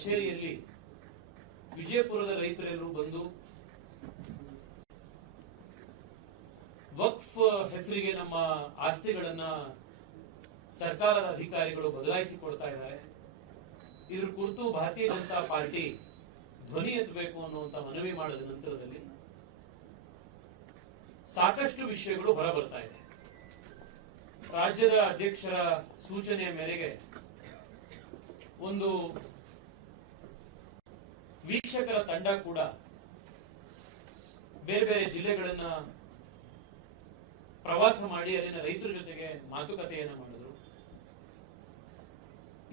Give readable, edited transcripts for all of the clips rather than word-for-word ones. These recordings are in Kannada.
ಕಚೇರಿಯಲ್ಲಿ ವಿಜಯಪುರದ ರೈತರೆಲ್ಲರೂ ಬಂದು ವಕ್ಫ್ ಹೆಸರಿಗೆ ನಮ್ಮ ಆಸ್ತಿಗಳನ್ನ ಸರ್ಕಾರದ ಅಧಿಕಾರಿಗಳು ಬದಲಾಯಿಸಿಕೊಡ್ತಾ ಇದ್ದಾರೆ. ಇದ್ರ ಕುರಿತು ಭಾರತೀಯ ಜನತಾ ಪಾರ್ಟಿ ಧ್ವನಿ ಎತ್ತಬೇಕು ಅನ್ನುವಂತ ಮನವಿ ಮಾಡಿದ ನಂತರದಲ್ಲಿ ಸಾಕಷ್ಟು ವಿಷಯಗಳು ಹೊರಬರ್ತಾ ಇದೆ. ರಾಜ್ಯದ ಅಧ್ಯಕ್ಷರ ಸೂಚನೆಯ ಮೇರೆಗೆ ಒಂದು ವೀಕ್ಷಕರ ತಂಡ ಕೂಡ ಬೇರೆ ಬೇರೆ ಜಿಲ್ಲೆಗಳನ್ನ ಪ್ರವಾಸ ಮಾಡಿ ಅಲ್ಲಿನ ರೈತರ ಜೊತೆಗೆ ಮಾತುಕತೆಯನ್ನ ಮಾಡಿದ್ರು.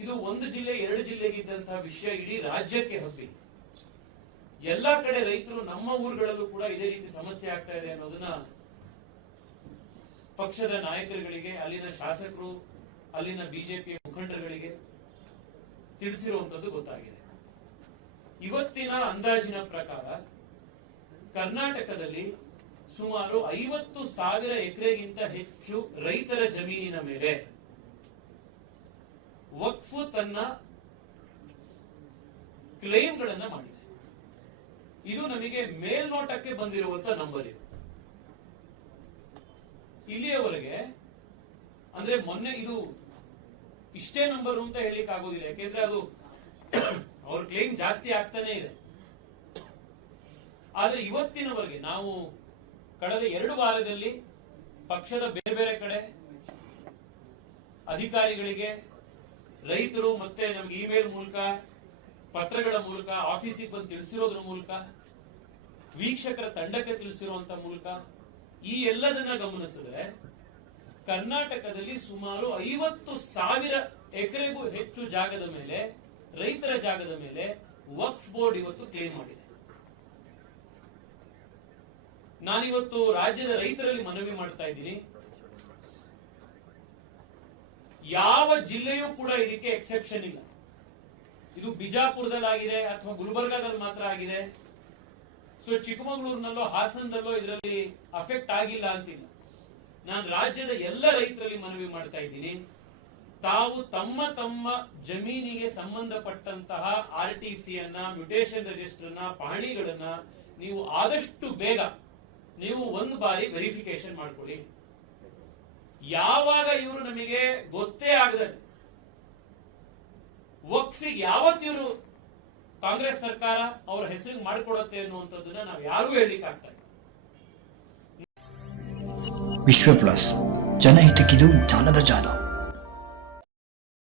ಇದು ಒಂದು ಜಿಲ್ಲೆ ಎರಡು ಜಿಲ್ಲೆಗಿದ್ದಂತಹ ವಿಷಯ ಇಡೀ ರಾಜ್ಯಕ್ಕೆ ಹಬ್ಬಿ ಎಲ್ಲಾ ಕಡೆ ರೈತರು ನಮ್ಮ ಊರುಗಳಲ್ಲೂ ಕೂಡ ಇದೇ ರೀತಿ ಸಮಸ್ಯೆ ಆಗ್ತಾ ಇದೆ ಅನ್ನೋದನ್ನ ಪಕ್ಷದ ನಾಯಕರುಗಳಿಗೆ, ಅಲ್ಲಿನ ಶಾಸಕರು, ಅಲ್ಲಿನ ಬಿಜೆಪಿಯ ಮುಖಂಡರುಗಳಿಗೆ ತಿಳಿಸಿರುವಂತದ್ದು ಗೊತ್ತಾಗಿದೆ. ಇವತ್ತಿನ ಅಂದಾಜಿನ ಪ್ರಕಾರ ಕರ್ನಾಟಕದಲ್ಲಿ ಸುಮಾರು 50,000 ಎಕರೆಗಿಂತ ಹೆಚ್ಚು ರೈತರ ಜಮೀನಿನ ಮೇಲೆ ವಕ್ಫ್ ತನ್ನ ಕ್ಲೇಮ್ಗಳನ್ನ ಮಾಡಿದೆ. ಇದು ನಮಗೆ ಮೇಲ್ನೋಟಕ್ಕೆ ಬಂದಿರುವಂತ ನಂಬರ್. ಇದು ಇಲ್ಲಿಯವರೆಗೆ ಅಂದ್ರೆ ಮೊನ್ನೆ ಇದು ಇಷ್ಟೇ ನಂಬರ್ ಅಂತ ಹೇಳಲಿಕ್ಕೆ ಆಗೋದಿಲ್ಲ, ಯಾಕೆಂದ್ರೆ ಅದು ಅವ್ರ ಕ್ಲೇಮ್ ಜಾಸ್ತಿ ಆಗ್ತಾನೆ ಇದೆ. ಆದ್ರೆ ಇವತ್ತಿನವರೆಗೆ ನಾವು ಕಳೆದ 2 ವಾರದಲ್ಲಿ ಪಕ್ಷದ ಬೇರೆ ಬೇರೆ ಕಡೆ ಅಧಿಕಾರಿಗಳಿಗೆ, ರೈತರು ಮತ್ತೆ ನಮ್ಗೆ ಇಮೇಲ್ ಮೂಲಕ, ಪತ್ರಗಳ ಮೂಲಕ, ಆಫೀಸಿಗೆ ಬಂದು ತಿಳಿಸಿರೋದ್ರ ಮೂಲಕ, ವೀಕ್ಷಕರ ತಂಡಕ್ಕೆ ತಿಳಿಸಿರುವಂತ ಮೂಲಕ ಈ ಎಲ್ಲದನ್ನ ಗಮನಿಸಿದ್ರೆ ಕರ್ನಾಟಕದಲ್ಲಿ ಸುಮಾರು 50,000 ಎಕರೆಗೂ ಹೆಚ್ಚು ಜಾಗದ ಮೇಲೆ, ರೈತರ ಜಾಗದ ಮೇಲೆ ವಕ್ಫ್ ಬೋರ್ಡ್ ಇವತ್ತು ಕ್ಲೇಮ್ ಮಾಡಿದೆ. ನಾನಿವತ್ತು ರಾಜ್ಯದ ರೈತರಲ್ಲಿ ಮನವಿ ಮಾಡ್ತಾ ಇದ್ದೀನಿ, ಯಾವ ಜಿಲ್ಲೆಯೂ ಕೂಡ ಇದಕ್ಕೆ ಎಕ್ಸೆಪ್ಷನ್ ಇಲ್ಲ. ಇದು ಬಿಜಾಪುರದಲ್ಲಿ ಆಗಿದೆ ಅಥವಾ ಗುಲ್ಬರ್ಗಾದಲ್ಲಿ ಮಾತ್ರ ಆಗಿದೆ, ಸೊ ಚಿಕ್ಕಮಗಳೂರಿನಲ್ಲೋ ಹಾಸನದಲ್ಲೋ ಇದರಲ್ಲಿ ಅಫೆಕ್ಟ್ ಆಗಿಲ್ಲ ಅಂತಿಲ್ಲ. ನಾನು ರಾಜ್ಯದ ಎಲ್ಲ ರೈತರಲ್ಲಿ ಮನವಿ ಮಾಡ್ತಾ ಇದ್ದೀನಿ, ತಾವು ತಮ್ಮ ತಮ್ಮ ಜಮೀನಿಗೆ ಸಂಬಂಧಪಟ್ಟಂತಹ RTCಯನ್ನ, ಮ್ಯೂಟೇಷನ್ ರಿಜಿಸ್ಟರ್ನ, ಪಹಣಿಗಳನ್ನ ನೀವು ಆದಷ್ಟು ಬೇಗ ನೀವು ಒಂದು ಬಾರಿ ವೆರಿಫಿಕೇಶನ್ ಮಾಡ್ಕೊಳ್ಳಿ. ಯಾವಾಗ ಇವರು ನಮಗೆ ಗೊತ್ತೇ ಆಗದೆ ವಕ್ಫಿಗೆ ಯಾವತ್ತು ಇವರು ಕಾಂಗ್ರೆಸ್ ಸರ್ಕಾರ ಅವರ ಹೆಸರಿಗೆ ಮಾಡಿಕೊಡುತ್ತೆ ಅನ್ನುವಂಥದ್ದನ್ನ ನಾವು ಯಾರಿಗೂ ಹೇಳಲಿಕ್ಕೆ ಆಗ್ತಾ ಇಲ್ಲ. ವಿಶ್ವ ಪ್ಲಸ್, ಜನಹಿತಕ್ಕಿದು ಜ್ಞಾನದ ಜಾಲ.